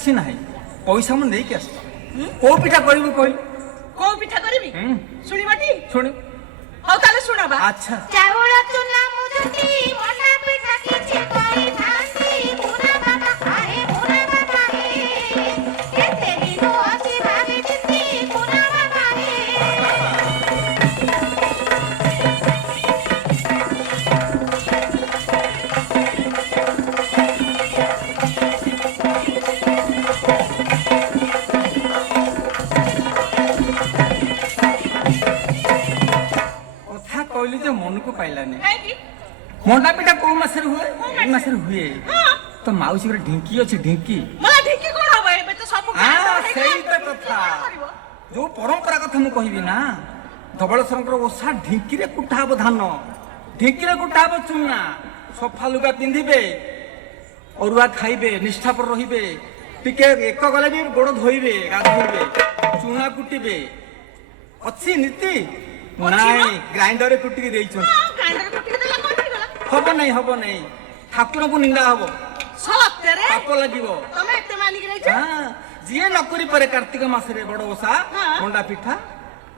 କିଛି ନାହିଁ ପଇସା ମୁଁ ନେଇକି ଆସିଛି କୋଉ ପିଠା କରିବୁ କହିଲୁ କୋଉ ପିଠା କରିବି ଶୁଣିବାଟି ଶୁଣି ହଉ ତାହେଲେ ଶୁଣବା ଆଚ୍ଛା ଚାଉଳ ଚୁନା ମୁଦୁଟି ମଣ୍ଡା ପିଠା କିଛି କରିଥାନ୍ତି ପୁରା ବାବା ଖାଏ ପୁରା ବାବା କେତେ ଦିନ ଅଛି ଭାବେ ଚିନ୍ତି ପୁରା ବାବା କଥା କହିଲି ଯେ ମନକୁ ପାଇଲାନି କାହିଁକି ମଣ୍ଡା ପିଠା କୋଉ ମାସରେ ହୁଏ ଏଇ ମାସରେ ହୁଏ ହଁ ତ ମାଉସୀ ଘରେ ଢିଙ୍କି ଅଛି ଢିଙ୍କି ମା ଢିଙ୍କି କଣ ହବ ଏବେ ତ ସବୁ ସେଇଟା କଥା ଯୋଉ ପରମ୍ପରା କଥା ମୁଁ କହିବି ନା ଧବଳେଶ୍ୱରଙ୍କର ଓଷା ଢିଙ୍କିରେ କୁଟା ହବ ଧାନ ଢିଙ୍କିରେ କୁଟା ହବ ଚୁନା ସଫା ଲୁଗା ପିନ୍ଧିବେ ଅରୁଆ ଖାଇବେ ନିଷ୍ଠାପର ରହିବେ ଟିକେ ଏକ ଗଲେ ବି ଗୋଡ ଧୋଇବେ ଗାଧୋଇବେ ଚୁନା କୁଟିବେ ଅଛି ନୀତି ନାଇଁ ଗ୍ରାଇଣ୍ଡରରେ କୁଟିକି ଦେଇଛନ୍ତି ହବ ନାଇଁ ଠାକୁରଙ୍କୁ ନିନ୍ଦା ହବ ସତରେ ପାପ ଲାଗିବ ତମେ ଏତେ ମାନିକି ରହିଛ ଯିଏ ନ କରିପାରେ କାର୍ତ୍ତିକ ମାସରେ ବଡ ଓଷା ମଣ୍ଡା ପିଠା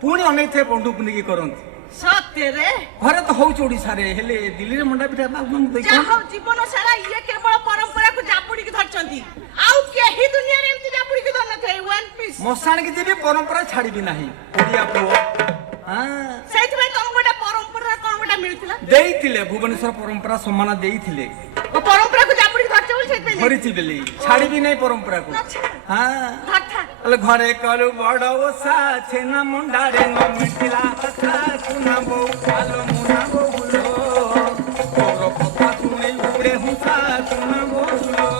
ପୁଣି ଅନେକ ପଣ୍ଡୁ ପୁନିକି କରନ୍ତି ସତରେ ଘରେ ତ ହଉଛି ଓଡିଶାରେ ହେଲେ ଦିଲ୍ଲୀରେ ମଣ୍ଡା ପିଠା ଯାହା ହଉ ଜୀବନ ସାରା ଇଏ କେବଳ ପରମ୍ପରାକୁ ଜାବୁଡିକି ଧରିଛନ୍ତି ଆଉ କେହି ଦୁନିଆରେ ଏମିତି ଜାବୁଡିକି ଧରିନଥାଏ ୱାନ୍ ପିସ୍ ମଶାଣିକି ଯିବି ପରମ୍ପରା ଛାଡିବି ନାହିଁ ଓଡିଆ ପୁଅ ସେଇଥିପାଇଁ ତମକୁ ଗୋଟେ ପରମ୍ପରା କଣ ଗୋଟେ ମିଳିଥିଲା ଦେଇଥିଲେ ଭୁବନେଶ୍ୱର ପରମ୍ପରା ସମ୍ମାନ ଦେଇଥିଲେ ଓ ପରମ୍ପରାକୁ ଜାବୁଡିକି ଧରିଛ ବୋଲି ସେଇଥିପାଇଁ ଧରିଛି ବୋଲି ଛାଡିବି ନାହିଁ ପରମ୍ପରାକୁ ହେଲେ ଘରେ କରୁ ବଡ ଓଷା ଛେନା ମଣ୍ଡାରେ ନ ମିଟିଲା କଥା ସୁନା ବୋଉ ଆଲୋ ମୁନା ବୋଉଲୋ ତୋର କଥା ଶୁଣି ଉଡେ ହୁଁସା ସୁନା ବୋଉଲୋ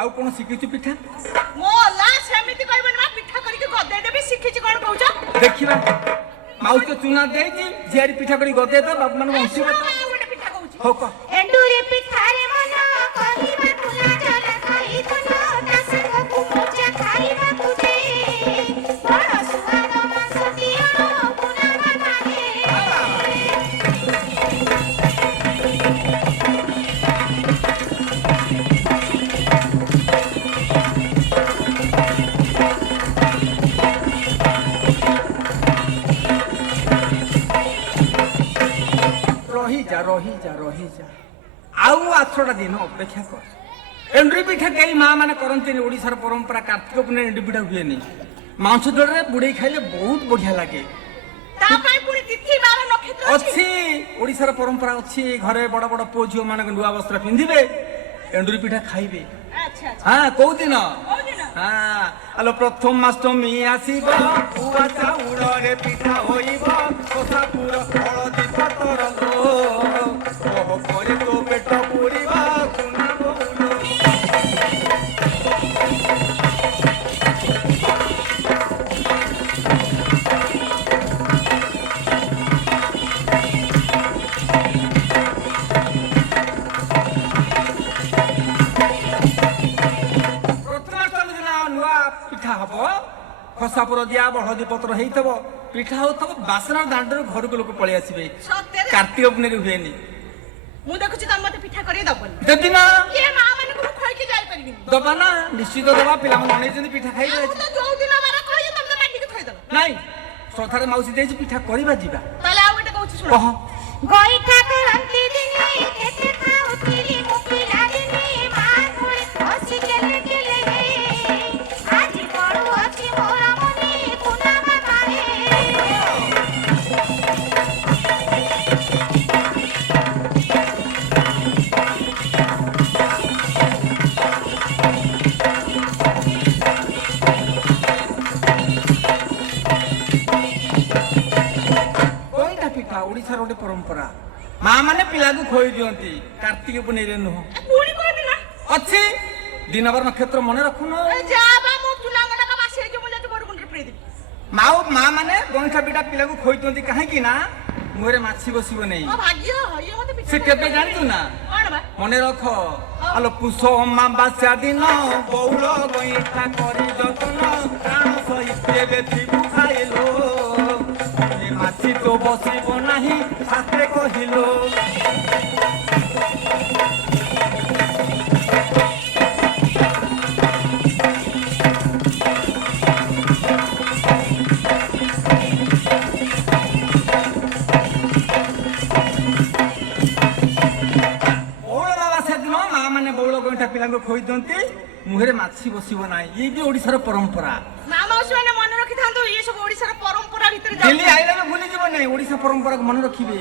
ଆଉ କଣ ଶିଖିଛୁ ପିଠା ମୋଲା ସେମିତି କହିବନି ମା ପିଠା କରିକି ଗଦେଇ ଦେବି ଶିଖିଛି କଣ କହୁଛ ଦେଖିବା ମାଉସ ତ ଚୁନା ଦେଇଛି ଝିଆରୀ ପିଠା କରି ଗଦେଇ ଦେ ବାପା ମାନଙ୍କୁ ହସିବ ଗୋଟେ ପିଠା କହୁଛି ହଉ କହ ଏଣ୍ଡୁରି ପିଠାରେ ମନ କହିବାକୁ ଲାଜଲ ଖାଇବନ ତା ସାଙ୍ଗକୁ ମଜା ଖାଇବାକୁ ଦେ ବଡ଼ ସୁଆଦ ମାଂସ ଦିଅଣ ପୁରା ବାବା ରହିଯା ଆଉ 8ଟା ଦିନ ଅପେକ୍ଷା କର ଏଣ୍ଡୁରି ପିଠା କେହି ମା ମାନେ କରନ୍ତିନି ଓଡିଶାର ପରମ୍ପରା କାର୍ତ୍ତିକ ପୂର୍ଣ୍ଣିମା ଏଣ୍ଡୁରି ପିଠା ହୁଏନି ମାଂସ ଝୋଳରେ ବୁଡେଇ ଖାଇଲେ ବହୁତ ବଢିଆ ଲାଗେ ଅଛି ଓଡିଶାର ପରମ୍ପରା ଅଛି ଘରେ ବଡ ବଡ ପୁଅ ଝିଅ ମାନଙ୍କ ନୂଆ ବସ୍ତ୍ର ପିନ୍ଧିବେ ଏଣ୍ଡୁରି ପିଠା ଖାଇବେ କୋଉ ଦିନ ଆଲୋ ପ୍ରଥମାଷ୍ଟମୀ ଆସିବ ପୁଆ ଚାଉଳରେ ପିଠା ହୋଇବ କୋଷାପୁର ହଳଦୀ ପତର ପରେ ତୋ ପେଟ ପୁରିବ ସୁନା ବୋଉଲୋ ପ୍ରଥମାଷ୍ଟମୀ ଦିନ ନୂଆ ପିଠା ହବ ଖସାପୁର ଦିଆହବ ହଳଦୀ ପତ୍ର ହେଇଥିବ ପିଠା ହଉଥିବ ବାସନା ଦାଣ୍ଡରୁ ଘରକୁ ଲୋକ ପଳେଇ ଆସିବେ କାର୍ତ୍ତିକ ପୂର୍ଣ୍ଣିମାରେ ହୁଏନି ମୁଁ ଦେଖୁଛି ତମେ ମତେ ପିଠା କରି ଦବନି ଦେବି ନା କିଏ ମା ମାନଙ୍କୁ ମୁଁ ଖୋଇକି ଯାଇପାରିବିନି ଦବା ନା ନିଶ୍ଚିତ ଦବା ପିଲାମାନେ ଅନେଇଛନ୍ତି ପିଠା ଖାଇବେ ଯୋଉ ଦିନ ବାର କହିକି ତମେ କାଟିକି ଥୋଇଦବ ନାଇଁ ଶ୍ରଦ୍ଧାରେ ମାଉସୀ ଦେଇଛି ପିଠା କରିବା ଯିବା ତାହେଲେ ଆଉ ଗୋଟେ କହୁଛି ଶୁଣ କହ ଗୋଇଠା କରନ୍ତି ଦିନେ କେତେ ଖାଉଥିଲି ମୁଁ ପିଲାଦିନେ ମା ଘରେ ବସି କେଲେ କେଲେ ଆଜି ପଡୁଅଛି ମୋର ମନେ ପୁନା ବାବା ଓଡିଶାର ଗୋଟେ ପରମ୍ପରା ମା ମାନେ ପିଲାକୁ ଖୋଇ ଦିଅନ୍ତି କାର୍ତ୍ତିକ ପୂର୍ଣ୍ଣିମାରେ ନୁହଁ ଅଛି ଦିନବାର ନକ୍ଷତ୍ର ମନେ ରଖୁନ ମା ମାନେ ଗଇଁଠା ପିଠା ପିଲାକୁ ଖୋଇ ଦିଅନ୍ତି କାହିଁକି ନା ମୁହଁରେ ମାଛି ବସିବ ନାହିଁ ସେ କେବେ ଜାଣିଛୁ ନା মনে রখ আলো পুষ অমাবাস্যা দিন বৌল গইঠা করি যতন প্রাণ সহিতে বেথিবু খাইলো এ মাছি তো বসিব নাহি শাস্ত্রে কহিল ପିଲାଙ୍କୁ ଖୋଇ ଦିଅନ୍ତି ମୁହଁରେ ମାଛି ବସିବ ନାହିଁ ଇଏ ବି ଓଡ଼ିଶାର ପରମ୍ପରା ମା ମାଉସୀ ମାନେ ମନେ ରଖିଥାନ୍ତୁ ଇଏ ସବୁ ଓଡ଼ିଶାର ପରମ୍ପରା ଭିତରେ ଦିଲ୍ଲୀ ଯାଉଛି ଆଇଲେ ବି ଭୁଲିଯିବ ନାହିଁ ଓଡ଼ିଶା ପରମ୍ପରାକୁ ମନେ ରଖିବେ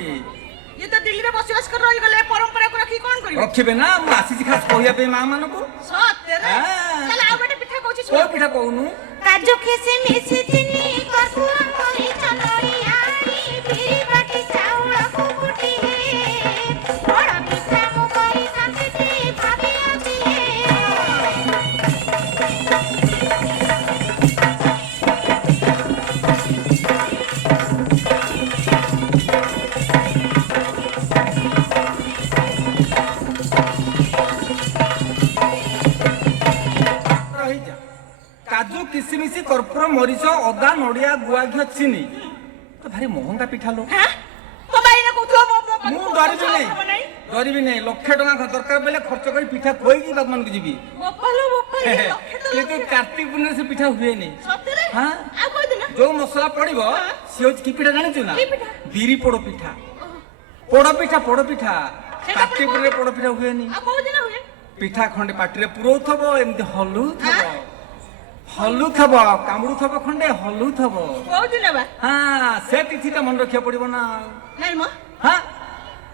ଇଏ ତ ଦିଲ୍ଲୀରେ ବସବାସ କରି ରହିଗଲେ ପରମ୍ପରାକୁ ରଖି କଣ କରିବେ ରଖିବେ ନା ମୁଁ ଆସିଛି ଖାସ କହିବା ପାଇଁ ମା ମାନଙ୍କୁ ସତରେ ହଁ। ତାହେଲେ ଆଉ ଗୋଟେ ପିଠା କହୁଛି କୋଉ ଶୁଣ ପିଠା କହୁନୁ কাজু কিশমিশ চিনি কর্পূর মরিচ নড়িয়ানি বিরি বাটি চাউল কুকুটি বড় পিঠা মু করি কাঁপিটি ভাবি আছি ରହିଯା କାଜୁ କିସମିସ କର୍ପୂର ମରିଚ ଅଦା ନଡ଼ିଆ ଗୁଆ ଘିଅ ଚିନି ତ ଭାରି ମହଙ୍ଗା ପିଠା ଲୋ ହାଁ ତ ବାଇନା କହୁଥିବ ମୁଁ ଡରିବି ନାହିଁ ଡରିବି ନାହିଁ ଲକ୍ଷେ ଟଙ୍କା ଦରକାର ବେଳେ ଖର୍ଚ୍ଚ କରି ପିଠା ଖୋଇକି ବାପମାନଙ୍କୁ ଯିବି ବୋପାଲୋ ବୋପାଲୋ କିନ୍ତୁ କାର୍ତ୍ତିକ ପୂର୍ଣ୍ଣିମା ସେ ପିଠା ହୁଏନି ସତରେ ହଁ। ଆଉ କହିଦେନା ଯୋଉ ମସଲା ପଡିବ ସିଏ ହଉଛି କି ପିଠା ଜାଣିଛୁ ନା କି ପିଠା? ବିରି ପୋଡ ପିଠା ପୋଡ ପିଠା ସେଇଟା କାର୍ତ୍ତିକ ପୂର୍ଣ୍ଣିମାରେ ପୋଡ ପିଠା ହୁଏନି ଆଉ କୋଉ ଦିନ ହୁଏ ପିଠା ଖଣ୍ଡେ ପାଟିରେ ପୁରଉଥବ ଏମିତି ହଲୁଥବ କାମୁଡୁଥବ ଖଣ୍ଡେ ହଲୁଥବ କୋଉ ଦିନ ବା ହଁ ସେ ତିଥିଟା ମନେ ରଖିବାକୁ ପଡିବ ନା ନାଇଁ ମ ହଁ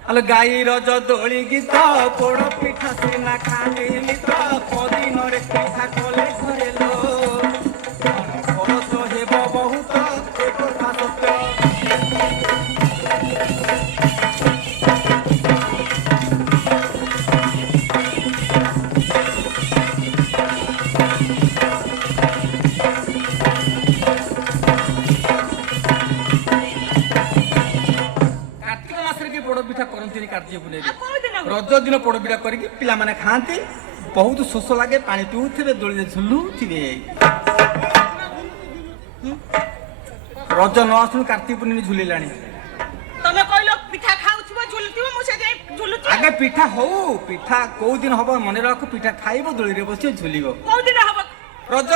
ଆଲୋ ଗାଈ ରଜ ଦୋଳି ଗୀତ ପୋଡ ପିଠା ସିନା ଖାଇଲି ତ ପଦିନରେ ପିଠା କଲେ ଘରେ ଲୋ ଖରଚ ହେବ ବହୁତ ଏ କଥା ସତ୍ୟ କାର୍ତ୍ତିକ ମାସରେ କି ପୋଡ ପିଠା କରନ୍ତିନି କାର୍ଯ୍ୟ ଆଉ ପୂର୍ଣ୍ଣିମାରେ କୋଉ ଦିନ ହୁଏ ରଜ ଦିନ ପୋଡ ପିଠା କରିକି ପିଲାମାନେ ଖାଆନ୍ତି ବହୁତ ଶୋଷ ଲାଗେ ପାଣି ପିଉଥିବେ ଦୋଳିରେ ଝୁଲୁଥିବେ ରଜ ନ ଆସୁଣୁ କାର୍ତ୍ତିକ ପୂର୍ଣ୍ଣିମା ଝୁଲିଲାଣି ତମେ କହିଲ ପିଠା ଖାଉଥିବ ଝୁଲୁଥିବ ମୁଁ ସେଥିପାଇଁ ଝୁଲୁଛି ଆଗେ ପିଠା ହଉ ପିଠା କୋଉ ଦିନ ହବ ମନେ ରଖ ପିଠା ଖାଇବ ଦୋଳିରେ ବସିବ ଝୁଲିବ କୋଉ ଦିନ ହବ ରଜ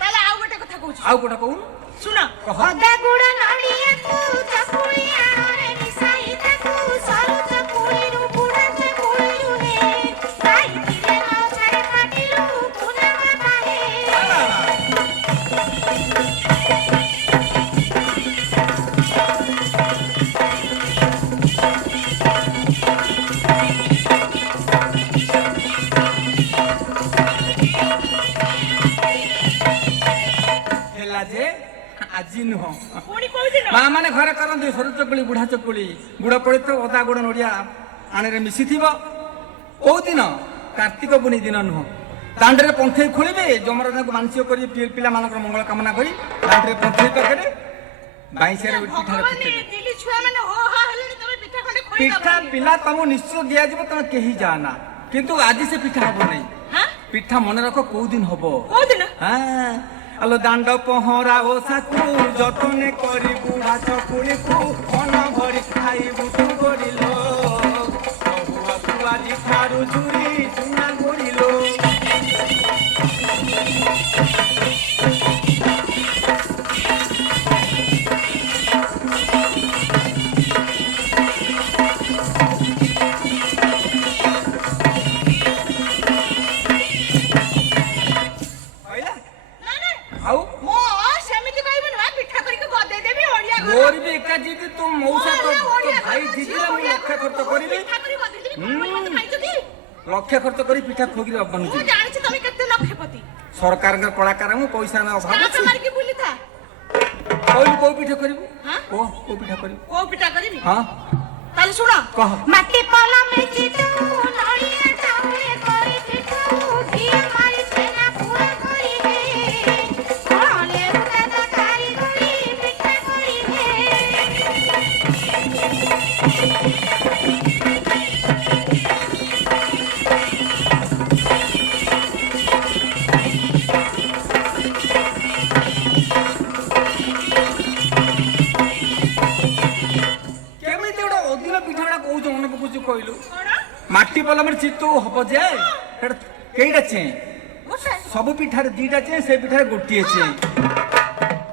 ତାହେଲେ ଆଉ ଗୋଟେ କଥା କହୁଛି ଆଉ କୋଉଟା କହୁନୁ ଶୁଣ କହ ଅଦା ଗୁଡ଼ ନଡ଼ିଆକୁ ଚକୁଳି ଆଣରେ ମିଶାଇ ତାକୁ ସରୁ ଚକୁଳିରୁ ବୁଢ଼ା ଚକୁଳିରୁ ହେ ଖାଇଥିଲେ ନ ଛାଡ଼େ ପାଟିରୁ ପୁନମା ବାହେ ହେଲା ଯେ ଆଜି ନୁହଁ ପୁଣି କୋଉ ଦିନ ମା ମାନେ ଘରେ କରନ୍ତି ସରୁ ଚକୁଳି ବୁଢା ଚକୁଳି ଗୁଡ ପଡିଥିବ ଅଦା ଗୁଡ ନଡିଆ ପାଣିରେ ମିଶିଥିବ କୋଉ ଦିନ କାର୍ତ୍ତିକ ପୂର୍ଣ୍ଣିମା ଦିନ ନୁହଁ ଦାଣ୍ଡରେ ପନ୍ଥେଇ ଖୋଳିବେ ଯମରାଜଙ୍କୁ ମାନସିକ କରି ପିଲାମାନଙ୍କର ମଙ୍ଗଳ କାମନା କରି ଦାଣ୍ଡରେ ପନ୍ଥେଇ ପାଖରେ ବାଇଶିଆରେ ପିଠାରେ ଭଗବାନ ପିଠେଇବେ ଦିଲ୍ଲୀ ଛୁଆ ମାନେ ହୋ ହା ହେଲେଣି ତମେ ପିଠା ଖଣ୍ଡେ ପିଠା ଖୋଇଦବ ପିଲା ତମକୁ ନିଶ୍ଚୟ ଦିଆଯିବ ତମେ କେହି ଯାଆନା କିନ୍ତୁ ଆଜି ସେ ପିଠା ହବ ନାହିଁ ହାଁ ପିଠା ମନେ ରଖ କୋଉ ଦିନ ହବ କୋଉ ଦିନ ହଁ ଆଲୋ ଦାଣ୍ଡ ପହଁରା ଓଷାକୁ ଯତନେ କରି ବୁଢା ଚକୁଳିକୁ ମନ ଭରି ଖାଇବୁ ତୁ କରିଲୋ ସବୁଆକୁ ଆଜି ଠାରୁ ଝୁରି ଚୁନା କରିଲୋ କହିଲା ନା ନା ଆଉ ମୋ ସେମିତି କହିବନି ବା ପିଠା କରିକି ଗଦେଇ ଦେବି ଓଡିଆ ଘର ମୋର ବି ଏକା ଜିଦି ତୁ ମଉସା ତ ଓଡିଆ ଭାଇ ଘର, ଜିଦିରେ ଝିଅ ମୁଁ ଓଡିଆ ଲକ୍ଷ ଘର, ଖର୍ଚ୍ଚ କରିବି ପିଠା କରି ଗଦେଇ ଦେବି କଣ ବୋଲି ମତେ ଖାଇଛ କି ଲକ୍ଷ ଖର୍ଚ୍ଚ କରି ପିଠା ଖୋଗିରେ ମୁଁ ବନୁଛି ଜାଣିଛି ତମେ କେତେ ଲକ୍ଷପତି ସରକାରଙ୍କ କଳାକାର ମୁଁ ପଇସା ନ ଅଭାବ ନାଚ ଅଛି ମାରିକି ବୁଲିଥା କହିଲୁ କୋଉ ପିଠା କରିବୁ ହାଁ? କୋଉ ପିଠା କରିବୁ କୋଉ ପିଠା କରିବି ହଁ ତାହେଲେ ଶୁଣ କହ ମାଟି ପଲ ମିଚିଟୁ ନଡ଼ିଆ ଚାଉଳେ କରି ପିଠୁ ଘିଅ ମାରି ଛେନା ପୁର କରି ହେ କଣ ଲେବୁ ଦାଦା କାରିଗରୀ ପିଠା କରି ହେ ବଲମରେ ଚିତଉ ହବ ଯେ ସେଟା କେଇଟା ଚେଁ ଗୋଟେ ସବୁ ପିଠାରେ ଦିଟା ଚେଁ ସେ ପିଠାରେ ଗୋଟିଏ ଚେଁ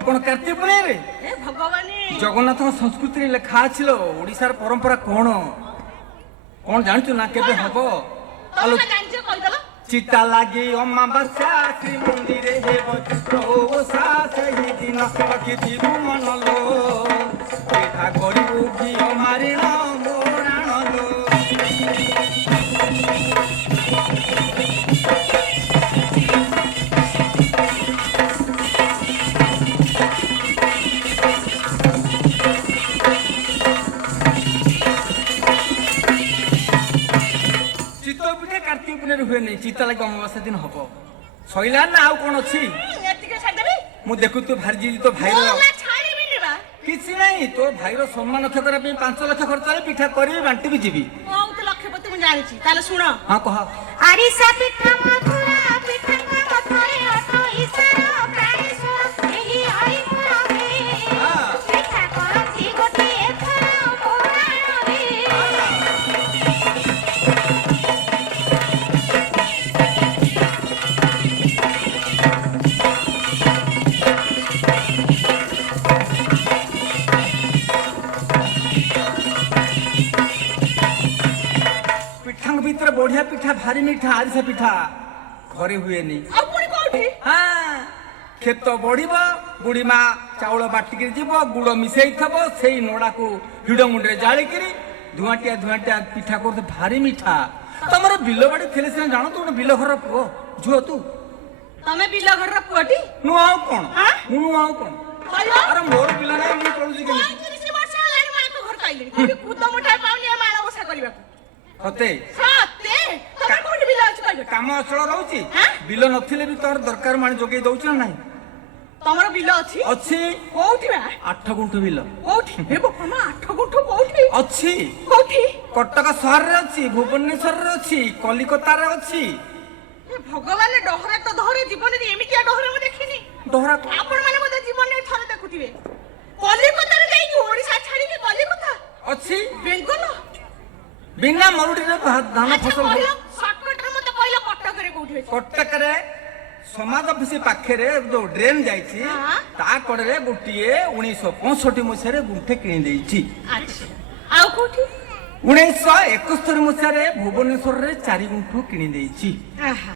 କଣ କାର୍ତ୍ତିକ ପୂର୍ଣ୍ଣିମାରେ ଏ ଭଗବାନ ଜଗନ୍ନାଥଙ୍କ ସଂସ୍କୃତିରେ ଲେଖା ଅଛି ଲୋ ଓଡିଶାର ପରମ୍ପରା କଣ କଣ ଜାଣିଛୁ ନା କେବେ ହବ ଆଲୋ ତମେ ଜାଣିଛ କହିଦେଲ ଚିତା ଲାଗି ଅମାବାସ୍ୟା ଶ୍ରୀମନ୍ଦିରେ ହେବ ଓଷା ସେହି ଦିନ ରଖିଥିବୁ ମନଲୋ ପିଠା କରିବୁ ଘିଅ ମାରିଣ ମୋରାଣଲୋ ଚିତଉ ପିଠା କାର୍ତ୍ତିକ ପୂର୍ଣ୍ଣିମାରେ ହୁଏନି ଚିତା ଲାଗି ଅମାବାସ୍ୟା ଦିନ ହବ ସଇଲା ନା ଆଉ କଣ ଅଛି ଏତିକି ଛାଡ଼ିଦେବି ମୁଁ ଦେଖୁ ତୁ ଭାରି ଯିବି ତୋ ଭାଇର ମୋଲା ଛାଡ଼ିବିନି ବା କିଛି ନାହିଁ ତୋ ଭାଇର ସମ୍ମାନ ରକ୍ଷା କରିବା ପାଇଁ 5 ଲକ୍ଷ ଖର୍ଚ୍ଚ ହେଲେ ପିଠା କରିବି ବାଣ୍ଟିବି ଯିବି ହଉ ତୁ ଲକ୍ଷପତି ମୁଁ ଜାଣିଛି ତାହେଲେ ଶୁଣ ହଁ କହ ଆରିସା ପିଠା ମଥୁରା ପିଠାଙ୍କ ମଥରେ ଅଟ ଇଶାର ପ୍ରାଣେଶ୍ୱର ଏହି ହରି ମୋର ହେ ପିଠା କରନ୍ତି ଗୋଟିଏ ଥର ପୁରାଣରେ ପିଠାଙ୍କ ଭିତରେ ବଢିଆ ପିଠା ଭାରି ମିଠା ଆରିସା ପିଠା ଘରେ ହୁଏନି ଆଉ ପୁଣି କୋଉଠି ହଁ କ୍ଷେତ ବଢିବ ବୁଢୀ ମା ଚାଉଳ ବାଟିକିରି ଯିବ ଗୁଡ ମିଶେଇଥିବ ସେଇ ନଡାକୁ ହିଡ ମୁଣ୍ଡରେ ଜାଳିକିରି ଧୂଆଁଟିଆ ପିଠା କରୁଥିବ ଭାରି ମିଠା ତମର ବିଲ ବାଡି ଥିଲେ ସିନା ଜାଣ ତୁ ଗୋଟେ ବିଲ ଘରର ପୁଅ ଝୁଅ ତୁ ତମେ ବିଲ ଘରର ପୁଅଟି ନୁହଁ ଆଉ କଣ ଆଁ? ମୁଁ ନୁହଁ ଆଉ କଣ କହିଲ ଆରେ ମୋର ବିଲ ନାହିଁ ମୁଁ ଚଳୁଛି କେମିତି 35 ବର୍ଷ ହେଲାଣି ମୁଁ ଆଙ୍କ ଘର ପାଇଲିଣି କୋଉଠି କୁଦ ମୁଠାଏ ପାଉନି ଏ ମାଳ ବସା କରିବାକୁ ସତେ ସତେ ତମର କୋଉଠି ବିଲ ଅଛି କହିଲ କାମ ଅଚଳ ରହୁଛି ଆଁ? ବିଲ ନଥିଲେ ବି ତୋର ଦରକାର ମାଣି ଯୋଗେଇ ଦଉଛି ନା ନାହିଁ ତମର ବିଲ ଅଛି ଅଛି କୋଉଠି ବା 8 ଗୁଣ୍ଠ ବିଲ କୋଉଠି ହେ ବୋପା 8 ଗୁଣ୍ଠ କୋଉଠି ଅଛି କୋଉଠି କଟକ ସହରରେ ଅଛି ଭୁବନେଶ୍ୱରରେ ଅଛି କଲିକତାରେ ଅଛି ଏ ଭଗବାନ ଡହରା ତ ଧରେ ଜୀବନରେ ଏମିତିଆ ଡହରା ମୁଁ ଦେଖିନି ଡହରା ଆପଣ ମାନେ ବୋଧେ ଜୀବନରେ ଥରେ ଦେଖୁଥିବେ କଲିକତାରେ ଯାଇକି ଓଡିଶା ଛାଡିକି କଲିକତା ଅଛି ବେଙ୍ଗଲ ବିନା ମରୁଡ଼ିରେ ଧାନ ଫସଲ ହୁଏ। ସର୍ଟକଟରେ ମତେ କହିଲ କଟକରେ କୋଉଠି ଅଛି କଟକରେ ସମାଜ ଅଫିସ ପାଖରେ ଯୋଉ ଡ୍ରେନ୍ ଯାଇଛି ହଁ। ତା କଡରେ ଗୋଟିଏ 1965 ମସିହାରେ ଗୁଣ୍ଠେ କିଣି ଦେଇଛି ଆଚ୍ଛା ଆଉ କୋଉଠି 1971 ମସିହାରେ ଭୁବନେଶ୍ୱରରେ 4 ଗୁଣ୍ଠ କିଣି ଦେଇଛି ଆହା